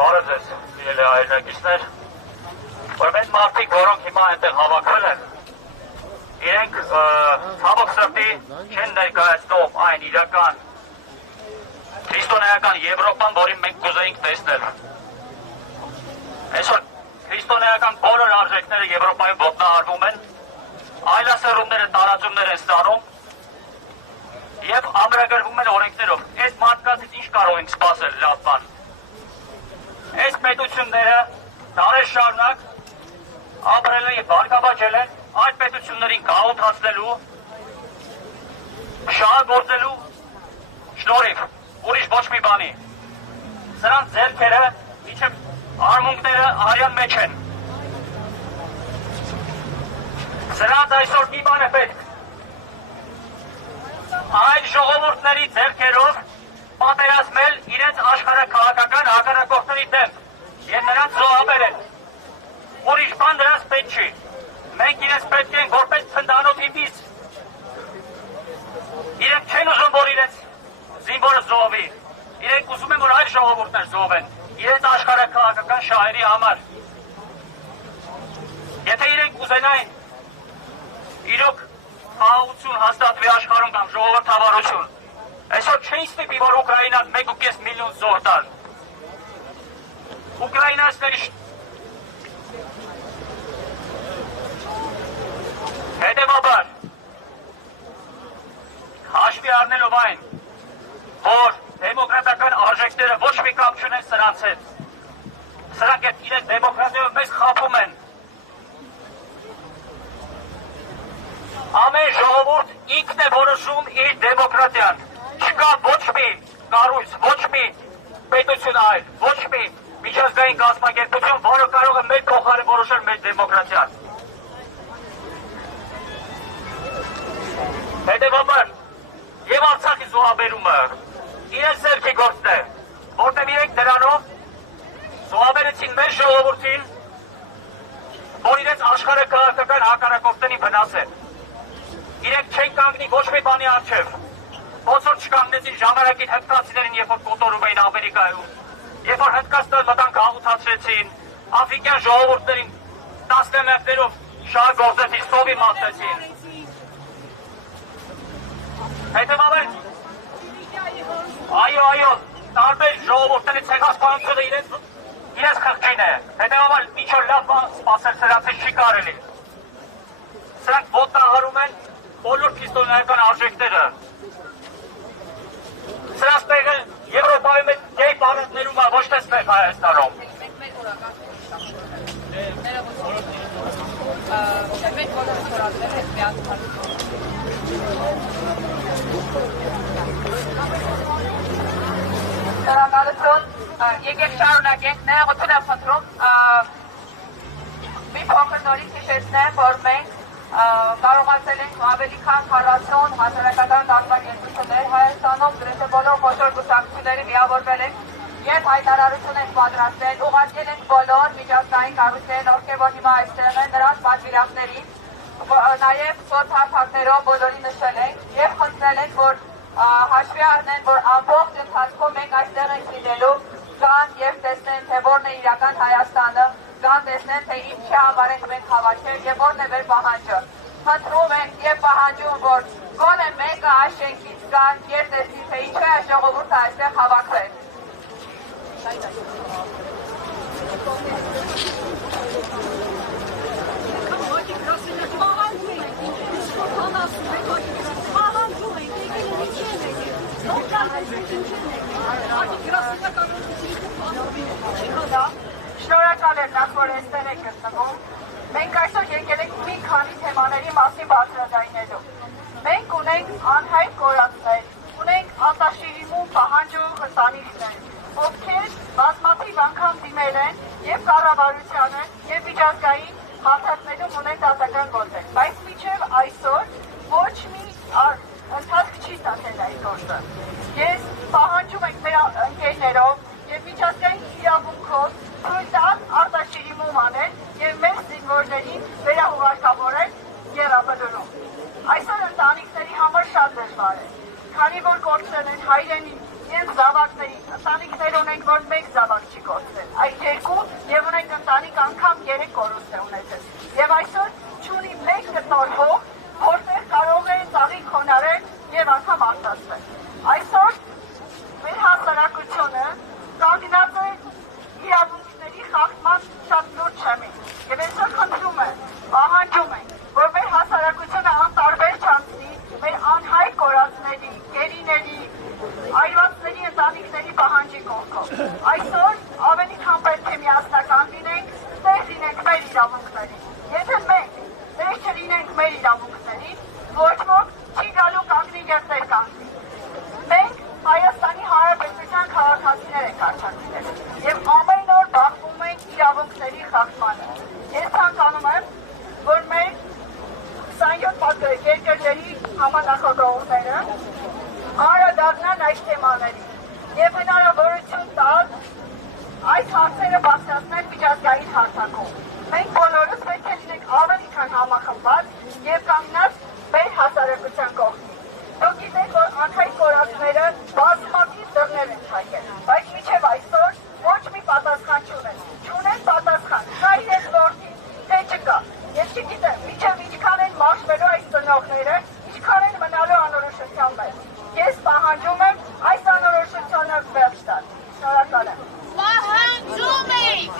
Բարև ձեզ, իրել է այրնակիցներ, որ մեծ մարդիկ, որոնք հիմա այնտեղ հավաքվել են, իրենք ցավոք սրտի չեն ներկայացնում այն իրական քրիստոնեական Եվրոպան, որին մենք կուզեինք տեսնել։ Այսօր քրիստոնեական բոլոր արժեքները Եվրոպայում ոտնահարվում են, այլասերումները տարածումներ են ստանում և ամրագրվում են օրենքներով։ Այս մարդկանցից ինչ կարող ենք սպասել լավ բան։ Այս պետությունները դարեր շարունակ ապրել են և բարգավաճել են այդ պետություններին գաղութացնելու, շահագործելու շնորհիվ, ուրիշ ոչ մի բանի։ Սրանց ձեռքերը, մինչև արմունկները արյան մեջ են։ Սրանց այսօր մի բան է պետք։ Այդ ժողովուրդների ձեռքերով պատերազմել իրենց աշխարհաքաղաքական հակառակորդների դեմ և նրանց զոհաբերել։ Ուրիշ բան նրանց պետք չի։ Մենք իրենց պետք ենք որպես ցնդանոթի միս։ Իրենք չեն ուզում, որ իրենց զինվորը զոհվի։ Իրենք ուզում են, որ այլ ժողովուրդներ զոհվեն իրենց աշխարհաքաղաքական շահերի համար։ Եթե իրենք ուզենային իրոք խաղաղություն հաստատվի աշխարհում կամ ժողովրդավարություն, այսօր չէին ստիպի, որ Ուկրաինան 1.5 միլիոն զոհ տալ։ Ուկրաինացիների հետևաբար հաշվի առնելով այն, որ դեմոկրատական արժեքները ոչ մի կապ չունեն սրանց հետ, սրանք այդ իրենց դեմոկրատիայով մեզ խաբում են։ Ամեն ժողովուրդ ինքն է որոշում իր դեմոկրատիան։ Չկա ոչ մի կառույց, ոչ մի պետություն այլ, ոչ մի միջազգային կազմակերպություն, որը կարող է մեր փոխարեն որոշել մեր դեմոկրատիան։ Հետևաբար, և Արցախի զոհաբերումը իրենց ձեռքի գործն է, որտեղ իրենք դրանով զոհաբերեցին մեր ժողովրդին, որ իրենց աշխարհաքաղաքական հակառակորդներին վնասեն։ Իրենք չեն կանգնի ոչ մի բանի առջև, ոնց որ չկանգնեցին ժամանակին հնդկացիներին, երբ որ կոտորում էին Ամերիկայում, երբ որ հնդկացիները մտան գաղութացրեցին, աֆրիկյան ժողովուրդներին տասնամյակներով շահագործեցին, սովի մատնեցին։ Հետևաբար, այո, տարբեր ժողովուրդների ցեղասպանությունը իրենց խղճին է։ Հետևաբար, ինչ-որ լավ բան սպասել սրանցից չի կարելի։ Սրանք ոտնահարում են բոլոր քրիստոնեական արժեքները։ Սրանց տեղը Եվրոպայում են գեյ պարադներում է, ոչ թե ստեղ Հայաստանում։ Շնորհակալություն, եկեք շարունակենք, ներողություն եմ խնդրում, մի փոքր նորից հիշեցնեմ, որ մենք կարողացել ենք ավելի քան 40 հասարակական կազմակերպություններ Հայաստանում, գրեթե բոլոր խոշոր կուսակցությունները միավորվել են և հայտարարություն ենք պատրաստել, ուղարկել ենք բոլոր միջազգային կառույցներին, ովքեր որ հիմա այստեղ են, նրանց պատվիրակներին, նաև սոցհարթակներով բոլորին նշել ենք և խնդրել ենք, որ հաշվի առնեն, որ ամբողջ ընթացքում մենք այստեղ ենք լինելու, գան և տեսնեն, թե որն է իրական Հայաստանը, գան տեսնեն, թե ինչի համար ենք մենք հավաքել և որն է մեր պահանջը։ Խնդրում ենք և պահանջում, որ գոնե մեկը այս շենքից գան և տեսնի, թե ինչու է ժողովուրդը այստեղ հավաքվել։ Շնորհակալ եմ նախ, որ այստեղ եք գտնվում։ Մենք այսօր եկել ենք մի քանի թեմաների մասին բարձրաձայնելու։ Մենք ունենք անհայտ կորածներ, ունենք արտաշիրիմում պահանջող հսանիքներ, ովքեր բազմաթիվ անգամ դիմել են և կառավարությանը, և միջազգային հարթակներում ունեն դատական գործել, բայց մինչև այսօր ոչ մի ընթացք չի ստացել այս գործը։ Ես պահանջում ենք մեր ընկերներով և միջազգային իրավունքով թույլ տալ արտաշիրիմում անել և մեր զինվորներին վերահուղարկավորել Եռաբլուրում։ Այսօր ընտանիքների համար շատ դժվար է, քանի որ կորցրել են հայրենի և զավակների, ընտանիք ընտանիքներ ունենք, որ մեկ զավակ չի կորցրել, այլ 2 եւ ունենք ընտանիք անգամ 3 կորուստ է ունեցել։ Եվ այսօր չունի մեկ կտոր հող, որտեղ կարող է ծաղիկ խոնարհել եւ անգամ արտասվել։ Այսօր մեր հասարակությունը կանգնած է իրավունքների խախտման շատ լուրջ շեմին։ Եվ այսօր խնդրում եմ, պահանջում ենք, որ մեր հասարակությունը անտարբեր չանցնի մեր անհայտ կորածների, գերիների, այրվածների ընտանիքների պահանջի կողքով։ Այսօր ավելի քան պետք է միասնական լինենք, տեղ լինենք մեր իրավունքներին։ Եթե մենք տեղ չլինենք մեր իրավունքներին, ոչ ոք չի գալու կանգնի եւ տեղ կանգնի։ Մենք Հայաստանի Հանրապետության քաղաքացիներ ենք արժանացել եւ ամեն օր բախվում ենք իրավունքների խախտմանը։ Ես ցանկանում եմ, որ մեր 27 երկրների համանախագահողները անդրադառնան այս թեմաներին եւ հնարավորություն տալ այս հարցերը բարձրացնել միջազգային հարթակում։ Մենք բոլորս պետք է լինենք ավելի քան համախմբված եւ կանգնած մեր հասարակության կողքին։ Դուք գիտեք, որ անհայտ կորածները բազմաթիվ դռներ են հայել, բայց մինչև այսօր ոչ մի պատասխան չունեն։ Չունեն պատասխան, կա իրենց որդին, թե չկա։ Ես չգիտեմ, մինչև ինչքան են մաշվելու այս ծնողները, ինչքան են մնալու անորոշության մեջ։ Ես պահանջում եմ այս անորոշությունը վերջ տալ։ Շնորհակալ եմ։ Պահանջում ենք։